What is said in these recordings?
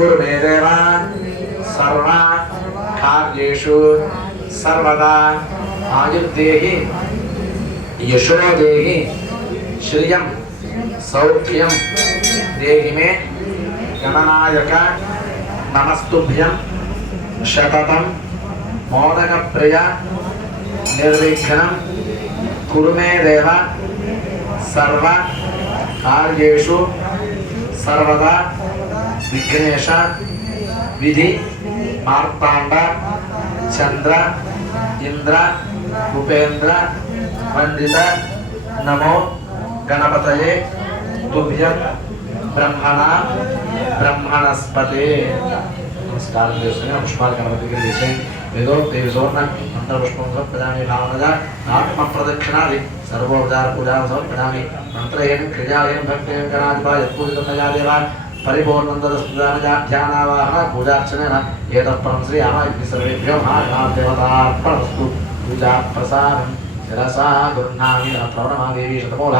कुरु सर्व कार्येषु सर्वदा आयुर्देहि यशो देहि श्रियं सौख्यं देहि मे नमस्तुभ्यं शततं मोदकप्रिय निर्विघ्नं सर्व कार्येषु सर्वदा విఘ్నేశ విధి మార్తాండ చంద్ర ఇంద్ర ఉపేంద్ర పండిత నమో గణపతయే తుభ్యం బ్రహ్మణ బ్రహ్మణస్పతే. నమస్కారం చేసుకుని పుష్పాలు గణపతికి చేసేయండి వేదోక్తి విశోర్ణ మంత్ర పుష్పం భావనగా ఆత్మ ప్రదక్షిణాది సర్వోపచార పూజా ప్రధాని మంత్రయేన క్రియాయేన భక్తేన గణాధిపాయ పూజితం మయా పరిపూర్ణందరస్దానధ్యానావాహన పూజార్చన ఏతత్పరం శ్రీ సర్వేభ్యో మహాగణాదేవతార్పణస్తు పూజా ప్రసాదం శిరసా గృహ్ణామి ప్రవణమాదేవి శతమూల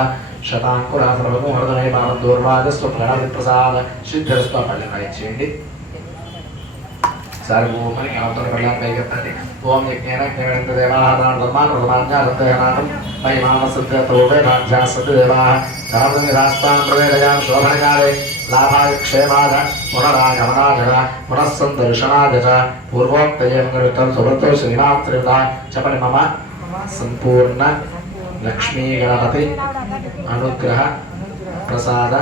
శతాంకుర సర్వమోహరదమే పాదోర్వాదస్వ ప్రణాది ప్రసాద సిద్ధస్వ పళ్ళని ఇచ్చేయండి సర్వోపని అవతల పళ్ళ పైకెత్తండి ఓం యజ్ఞేన జ్ఞేనంత దేవాహరణ ధర్మాన్ ధర్మాజ్ఞాసత్యనాథం మై మానసత్యతోపే రాజ్యాసత్య దేవాः ధర్మని రాష్ట్రాన్ ప్రవేదయాం శోభనకాలే. లాభాయ క్షేమాద పునరాగమనాయ పునఃసందర్శనాయ చ పూర్వోక్తయేన కృతం సుభృతో మమ. సంపూర్ణ లక్ష్మీ గణపతి అనుగ్రహ ప్రసాద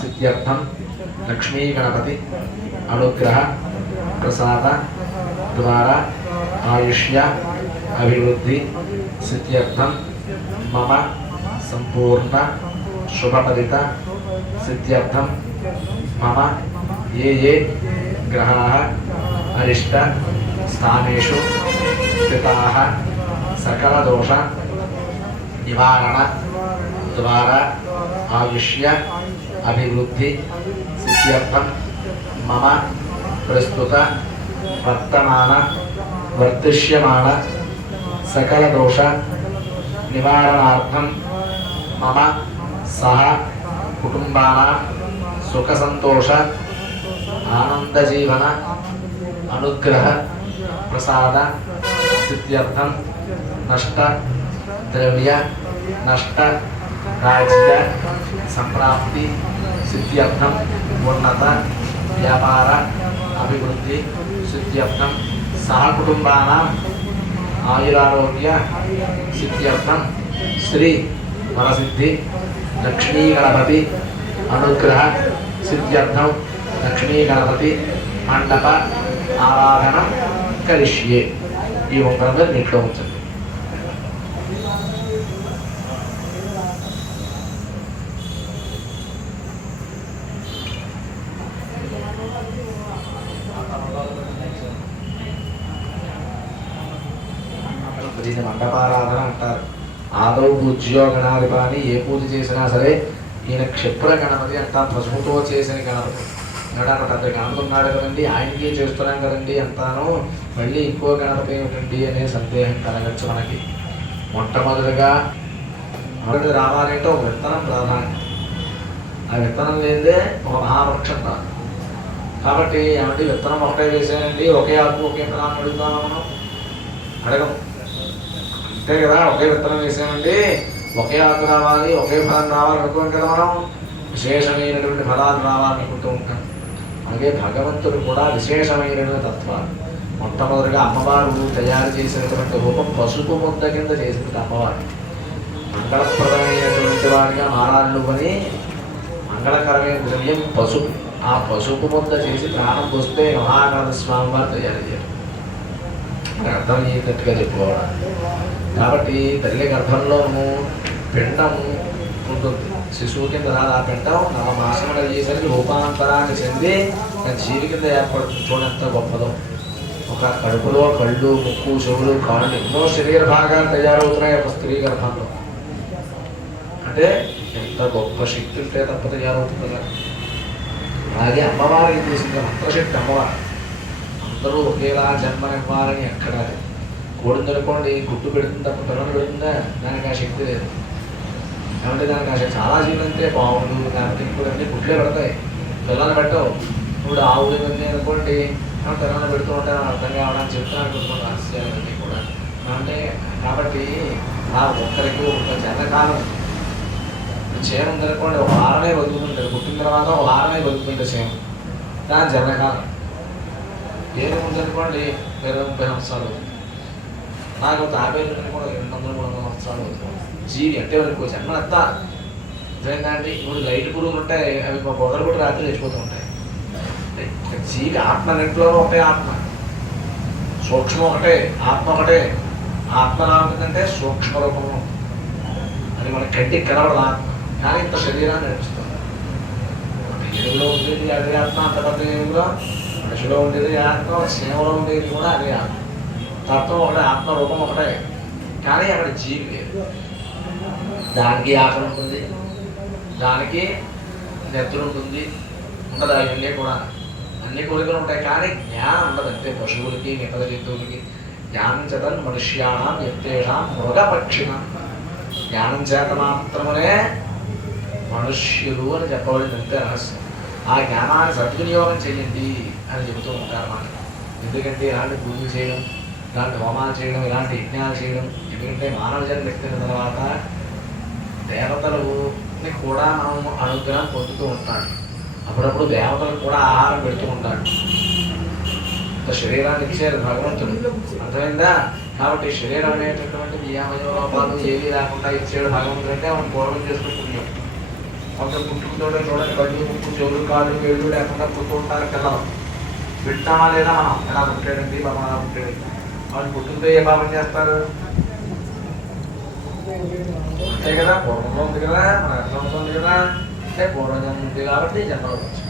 సిద్ధ్యర్థం లక్ష్మీ గణపతి అనుగ్రహ ప్రసాద ద్వారా ఆయుష్య అభివృద్ధి సిద్ధ్యర్థం మమ సంపూర్ణ శుభఫలిత సిద్ధ్యర్థం మమ ఏ ఏ గ్రహాः అరిష్ట స్థానేషు స్థితాः సకలదోష నివారణ ద్వారా ఆయుష్య అభివృద్ధి సిద్ధ్యర్థం మమ ప్రస్తుత వర్తమాన వర్తిష్యమాణ సకల దోష నివారణార్థం కుటుంబాన సుఖ సంతోష ఆనందజీవన అనుగ్రహ ప్రసాద సిద్ధ్యర్థం నష్ట ద్రవ్య నష్ట రాజ్య సంప్రాప్తి సిద్ధ్యర్థం ఉన్నత వ్యాపార అభివృద్ధి సిద్ధ్యర్థం సహకుటుంబానాం ఆయురారోగ్య సిద్ధ్యర్థం శ్రీ వరసిద్ధి లక్ష్మీ గణపతి అనుగ్రహ సిద్ధ్యర్థం లక్ష్మీ గణపతి మండప ఆరాధన కరిష్యే. ఈ ఉంగరం మీద నీటిలో ఉంచండి. దీన్ని మండపారాధన అంటారు. ఆదౌ పూజ్యో గణాధిప అని ఏ పూజ చేసినా సరే ఈయన క్షిప్ర గణపతి అంటాం పసుపుతో చేసిన గణపతి. ఏడాది పెద్ద గణపతి ఉన్నాడు కదండి ఆయనకి చేస్తున్నాం కదండి అంతాను. మళ్ళీ ఇంకో గణపతి ఏమిటండి అనే సందేహం కలగచ్చు మనకి. మొట్టమొదటిగా మొదటి రావాలంటే ఒక విత్తనం ప్రధానం. ఆ విత్తనం లేదే ఒక మహావృక్షం రాదు కాబట్టి ఏమంటే విత్తనం ఒకటే వేసానండి ఒకే ఆకు ఒకే ఫలాన్ని అడుగుతామా మనం? అడగం. అంతే కదా ఒకే విత్తనం వేసామండి. ఒకే ఆకు రావాలి ఒకే ఫలం రావాలి కదా మనం. విశేషమైనటువంటి ఫలాలు రావాలనుకుంటూ ఉంటాం. అలాగే భగవంతుడు కూడా విశేషమైనటువంటి తత్వాలు. మొట్టమొదటిగా అమ్మవారు తయారు చేసినటువంటి రూపం పసుపు ముద్ద కింద చేసినటువంటి అమ్మవారు. మంగళప్రదమైనటువంటి వాడిగా మారాళ్ళు అని మంగళకరమైన ద్రవ్యం పసుపు. ఆ పసుపు ముద్ద చేసి ప్రాణం పోస్తే మహానంద స్వామి వారు తయారు చేయాలి అర్థం అయ్యేటట్టుగా చెప్పుకోవాలి. కాబట్టి తల్లి గర్భంలోను పిండము ఉంటుంది. శిశువు కింద రాదు ఆ పిండం నవ మాసములు అయ్యేసరికి రూపాంతరాన్ని చెంది ఒక జీవి కింద ఏర్పడుతుంది. చూడంత గొప్పదో. ఒక కడుపులో కళ్ళు ముక్కు చెవులు కాళ్ళు ఎన్నో శరీర భాగాలు తయారవుతున్నాయి ఒక స్త్రీ గర్భంలో. అంటే ఎంత గొప్ప శక్తి ఉంటే తప్ప తయారవుతుంది కదా. అలాగే అమ్మవారికి ఏం చేసింది మంత్రశక్తి అమ్మవారు. అందరూ ఒకేలా జన్మనివ్వాలని ఎక్కడ కోడిందనుకోండి గుట్టు పెడుతుంది తప్ప పిల్లలు పెడుతుందా? దానికి ఆ శక్తి లేదు. కాబట్టి దానికి ఆ శక్తి చాలా జీవులు అంతే పావులు దానికి కూడా గుట్లే గుడ్లే పెడతాయి. పిల్లలు పెట్టవు. ఇప్పుడు ఆవులు ఇవన్నీ అనుకోండి మనం పిల్లలు పెడుతూ ఉంటారు అర్థం కావడానికి చెప్తాను కొంచెం రహస్యాలన్నీ కూడా. అంటే కాబట్టి ఆ ఒక్కరికి ఒక జనకాలం చేను ఉందనుకోండి ఒక వారమే బతుకుతుంటారు పుట్టిన తర్వాత ఒక వారమే బతుకుతుంటే చేను. దాని జనకాలం ఏది ఉందనుకోండి ఇరవై ముప్పై సంవత్సరాలు. నాకు యాభై తాబేలు కూడా రెండు వందల మూడు వందల సంవత్సరాలు జీవి అంటే వాళ్ళకి జన్మ ఎత్తా ఏంటంటే ఇప్పుడు లైట్ పురుగులు ఉంటాయి అవి మా బొదలు కూడా రాత్రి లేచిపోతూ ఉంటాయి. జీవి ఆత్మ నెట్లో ఒకటే ఆత్మ. సూక్ష్మం ఒకటే ఆత్మ ఒకటే. ఆత్మ ఎలా సూక్ష్మ రూపము. అది మన కంటికి కనబడదు ఆత్మ. కానీ ఇంత శరీరాన్ని నడుస్తుంది ఎరువులో ఉండేది అదే ఆత్మ అంత పెద్ద ఎరువులో మనిషిలో ఉండేది ఆత్మ సేవలో ఉండేది కూడా అదే ఆత్మ. తత్వం ఒకటే ఆత్మ రూపం ఒకటే కానీ అక్కడ జీవి లేదు. దానికి ఆకలి ఉంటుంది. దానికి నెత్తులు ఉంటుంది. ఉండదు అవన్నీ కూడా. అన్ని కోరికలు ఉంటాయి కానీ జ్ఞానం ఉండదు అంతే. పశువులకి మిగతా జంతువులకి. జ్ఞానం చేత మనుష్యాణం ఎత్తేషాం మృగపక్షిణ జ్ఞానం చేత మాత్రమే మనుష్యులు అని చెప్పబడింది. అంతే రహస్యం. ఆ జ్ఞానాన్ని సద్వినియోగం చేయండి అని చెబుతూ ఉంటారు మనకి. ఎందుకంటే ఇలాంటి పూజలు చేయడం ఇలాంటి హోమాలు చేయడం ఇలాంటి యజ్ఞాలు చేయడం ఎందుకంటే మానవ జన్మ ఎక్కిన తర్వాత దేవతలని కూడా మనం అనుగ్రహం పొందుతూ ఉంటాడు అప్పుడప్పుడు దేవతలకు కూడా ఆహారం పెడుతూ ఉంటాడు శరీరాన్ని ఇచ్చారు భగవంతుడు. అర్థమైందా? కాబట్టి శరీరం అనేటటువంటిది ఏమయో లోపాలు ఏవి లేకుండా ఇచ్చాడు భగవంతుడు అంటే మనం పూర్వం చేసుకుని పుణ్యం కొంత పుట్టుకుతోనే చూడండి కళ్ళు ముక్కు చెవులు కాళ్ళు వేళ్ళు లేకుండా పుట్టుకుంటారు ఉంటారు పిల్లలు. వింటామా లేదా మనం? ఎలా పుట్టాడండి బాబా అలా పుట్టాడు వాళ్ళు పుట్టినతో ఏ పాపం చేస్తారు? అంతే కదా పూర్వంలో ఉంది కదా మన అర్థంలో ఉంది కదా. అంటే పూర్వజన్మ ఉంది కాబట్టి జన్మలో వచ్చింది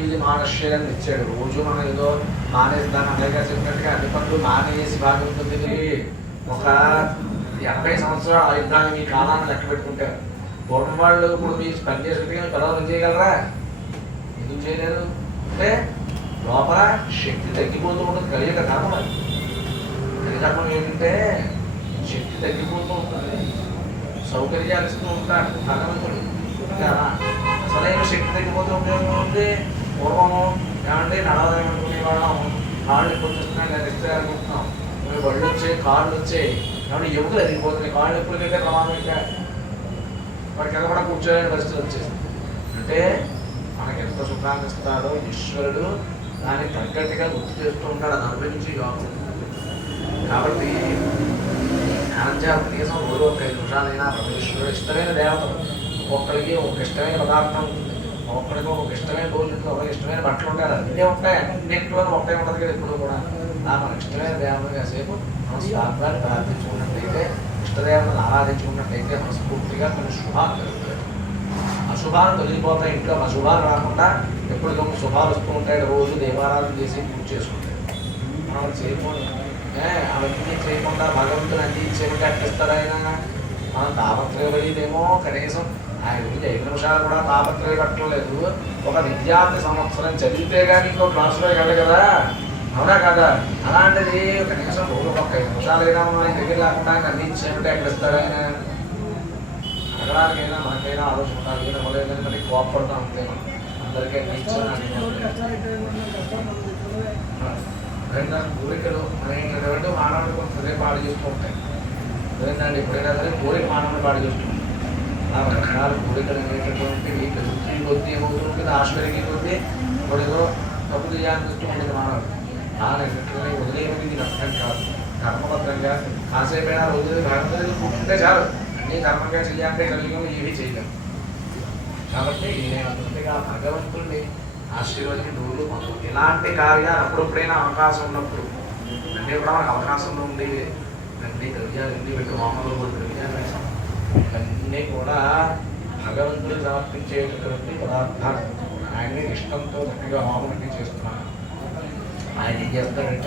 ఇది మానశ్యని ఇచ్చాడు. రోజు మనం ఏదో మానేద్దాం అలాగే చెప్పినట్టుగా అన్ని పనులు మానేసి భాగవతుంది ఒక ఎనభై సంవత్సరాలు ఆయుద్ధాన్ని మీ కాలాన్ని లెక్క పెట్టుకుంటారు. పూర్వం వాళ్ళు ఇప్పుడు మీ పని చేసుకుంటే పిల్లలు పని చేయగలరా? ఎందుకు చేయలేరు. అంటే లోపల శక్తి తగ్గిపోతూ ఉంటుంది. కలియుగ కర్మ అది. కలికర్మం ఏంటంటే శక్తి తగ్గిపోతూ ఉంటుంది. సౌకర్యాలు ఇస్తూ ఉంటాడు భగవంతుడు కదా శక్తి తగ్గిపోతే ఉపయోగం ఉంది? పూర్వము ఏమంటే నడవదనుకునే వాళ్ళం కాళ్ళు ఎప్పుడు చూస్తున్నాం లేదా ఎక్కడ అనుకుంటున్నాం. మరి బళ్ళు వచ్చాయి కార్లు వచ్చాయి. కాబట్టి ఎముకలు ఎదిగిపోతున్నాయి కాళ్ళు ఎప్పుడుకైతే ప్రమాదం ఇంకా వాడికి కింద కూడా కూర్చోలేని పరిస్థితి వచ్చేసింది. అంటే మనకి ఎంత సుఖాన్ని ఇస్తాడో ఈశ్వరుడు దానికి తగ్గట్టుగా గుర్తు చేస్తూ ఉంటాడు. అది అనుభవించి కాకుండా. కాబట్టి ధ్యానం రోజు ఒక ఐదు నిమిషాలైనా పరమేశ్వరుడు ఇష్టమైన దేవత. ఒక్కరికి ఒక ఇష్టమైన పదార్థం ఉంటుంది ఒక్కొక్కరికి ఒక ఇష్టమైన భోజనం ఒక ఇష్టమైన బట్టలు ఉంటాయి. అన్నీ ఉంటాయి. అన్నింటిలో ఒకటే ఉంటుంది కదా ఇప్పుడు కూడా. నాకు ఇష్టమైన దేవతలు కాసేపు మనం స్వామివారిని ప్రార్థించుకున్నట్లయితే ఇష్టదేవతను ఆరాధించుకున్నట్లయితే మనస్ఫూర్తిగా కొన్ని శుభాలు కలుగుతాయి అశుభాలు తొలగిపోతాయి. ఇంట్లో అశుభాలు రాకుండా ఎప్పటికప్పుడు శుభాలు వస్తూ ఉంటాయి. రోజు దేవారాధన చేసి పూజ చేసుకుంటాయి. మనం చేయకూడదు. అవన్నీ చేయకుండా భగవంతుని అన్ని చేయకుండా అట్టిస్తారు ఆయన మనం తాపత్రయపడేదేమో కనీసం ఆయన గురించి ఐదు నిమిషాలు కూడా తాపత్రయపట్టలేదు ఒక విద్యార్థి సంవత్సరం చదివితే కానీ ఇంకో క్లాసులో వెళ్ళదు కదా? అవునా కదా? అలాంటిది కనీసం రోజు ఒక ఐదు నిమిషాలైనా మనం ఆయన దగ్గర లేకుండా ఆయన ఎక్కడ ఇస్తాడు ఆయన అడగడానికైనా మనకైనా ఆలోచన ఉండాలి. ఈయన మొదలైందని మరి కోపడతాం అంతే మనం. అందరికీ అన్ని రెండు కోరికలు అనేటువంటి మానవుడు కొంచెం పాడు చేస్తూ ఉంటాయి ఏంటంటే ఎప్పుడైనా సరే కోరిక మానవుడు పాడు చేస్తుంది ఆ రకాల కోరికలు అనేటటువంటివి పెరుగుతూ కొద్దీ ఏమవుతుంది ఆశ పెరిగి కొద్దీ ఇప్పుడు తప్పు చేయాలని చేయాలనిస్తూ ఉంటుంది మానవుడు. దాని ఎక్కడికి వదిలేయమని ఇది అర్థం కాదు. కర్మబద్ధంగా కాసేపైనా వదిలేదు భగవంతుడికి కూర్చుంటే చాలు. నీ కర్మంగా చేయాలంటే కలిగి ఏమీ చేయలేము కాబట్టి నేను అందుకగా భగవంతుడిని ఆశీర్వదించి నువ్వు పొందవు ఇలాంటి కార్యాలు అప్పుడప్పుడైనా అవకాశం ఉన్నప్పుడు అంటే కూడా మనకు అవకాశంలో ఉంది. అన్ని ద్రవ్యాలు ఎన్ని పెట్టి మామూలు కూడా ద్రవ్యాలు అన్నీ కూడా భగవంతుడు సమర్పించేటటువంటి పదార్థాలు. ఆయన్ని ఇష్టంతో చక్కగా హోమం చేస్తున్నాను ఆయన ఏం చేస్తాడంటే